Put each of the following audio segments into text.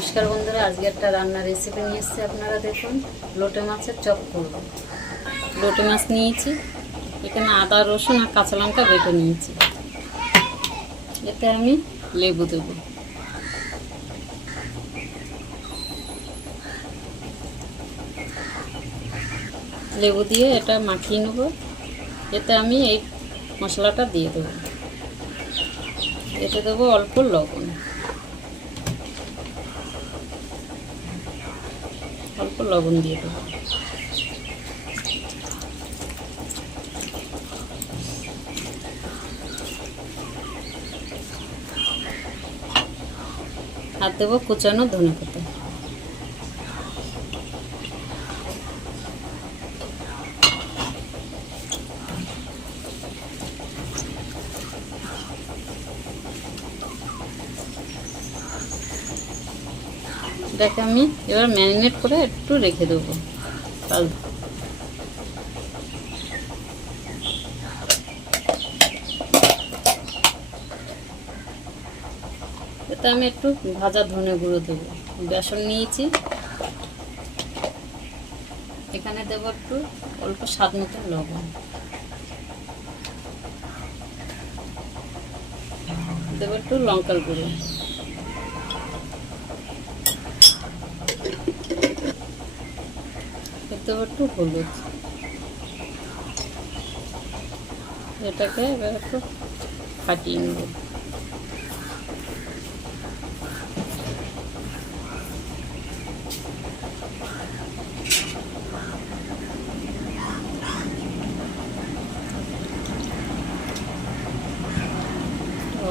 নমস্কার বন্ধুরা, আজকে একটা রান্নার রেসিপি নিয়ে এসেছি আপনারা দেখুন। লোটে মাছের চপ করব। লোটে মাছ নিয়েছি, এখানে আদা, রসুন আর কাঁচা লঙ্কা বেটে নিয়েছি। এতে আমি লেবু দেবো। লেবু দিয়ে এটা মাখিয়ে নেব। এতে আমি এই মশলাটা দিয়ে দেবো। এতে দেবো অল্প লবণ। অল্প লবণ দিয়ে দেবো। আর দেবো কুচানো ধনে পাতা এটাকে আমি এবার ম্যারিনেট করে একটু রেখে দেবো। এতে আমি একটু ভাজা ধনে গুঁড়ো দেবো। বেসন নিয়েছি। এখানে দেবো একটু অল্প স্বাদ মতো লবণ। দেবো একটু লঙ্কার গুঁড়ো। দেবো একটু হলুদ। এটাকে এবার একটু ফাটিয়ে নেব।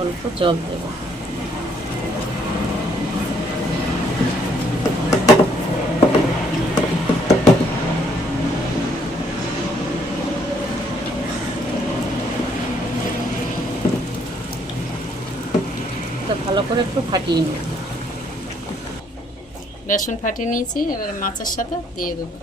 অল্প জল দেবো। ভালো করে একটু ফাটিয়ে নেব বেসন ফাটিয়ে নিয়েছি এবার মাছের সাথে দিয়ে দেবো।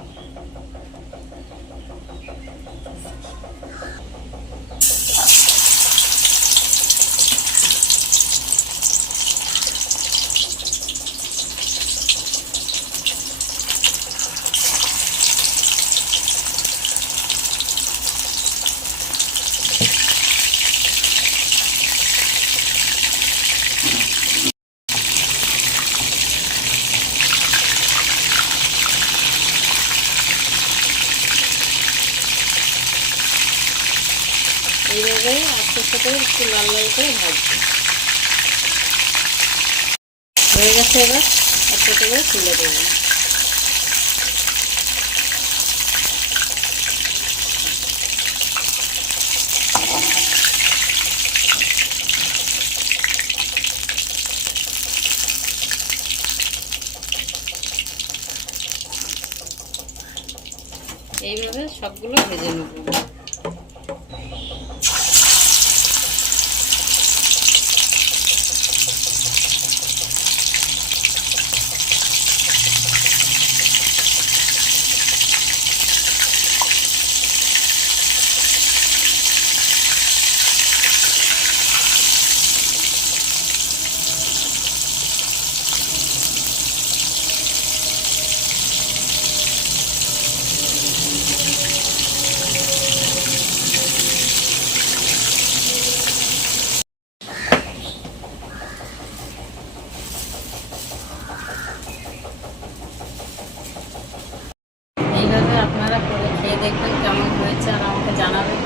এইভাবে আস্তে আস্তে করে একটু লাল লাল করে ভাজবো। হয়ে গেছে এবার একটা করে তুলে দেবো। এইভাবে সবগুলো ভেজে নেব এইভাবে আপনারা করে খেয়ে দেখবেন কেমন হয়েছে আর আমাকে জানাবেন।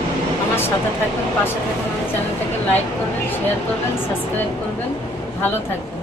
আমার সাথে থাকবেন, পাশে থাকবেন, আমার চ্যানেলটাকে লাইক করবেন শেয়ার করবেন সাবস্ক্রাইব করবেন। ভালো থাকবেন।